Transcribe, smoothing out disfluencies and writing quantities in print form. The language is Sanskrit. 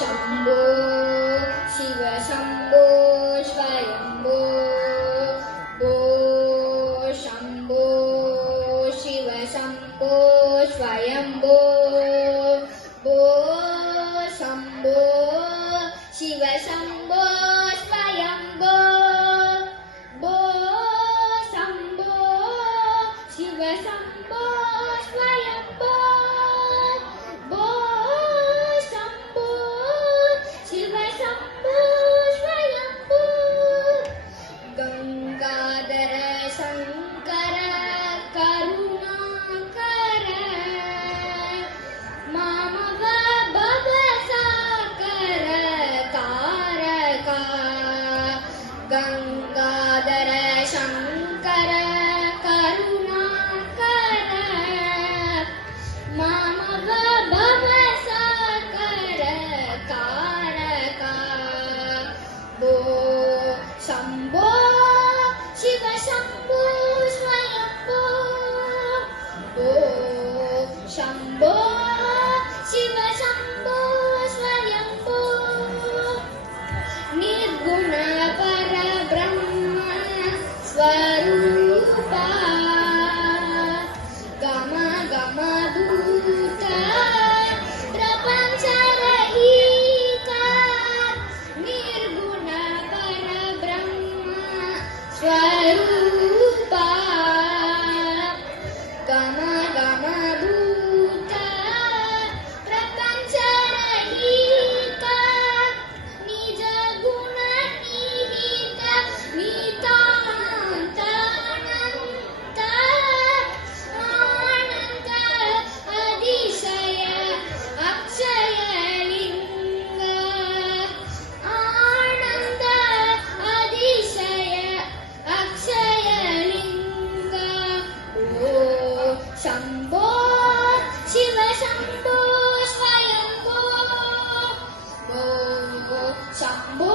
शम्भो शिव शम्भो स्वयम्भो भो शम्भो शिव शम्भो स्वयम्भो भो शम्भो शिव शम्भो स्वयम्भो भो शम्भो शिव शम्भो स्वयम्भो भो शम्भो शिव शम्भो स्वयम्भो गंगाधर शंकर करुणाकर मामव भवसागर कारका गंगाधर शंकर करुणाकर मामव भवसागर कारका भो शम्भो शिव शम्भो स्वयम्भो भो शम्भो शिव शम्भो स्वयम्भो निर्गुण परब्रह्म स्वरूपा गम गम भूत प्रपञ्चरहिता निर्गुण परब्रह्म स्वरूपा गम गम भूत प्रपञ्चरहिता निज गुण निहित नितान्त अनन्त आनन्द अतिशय अक्षय लिंग आनन्द अतिशय अक्षय लिंग ओ शम्भो शिव शम्भो स्वयम्भो ओ शम्भो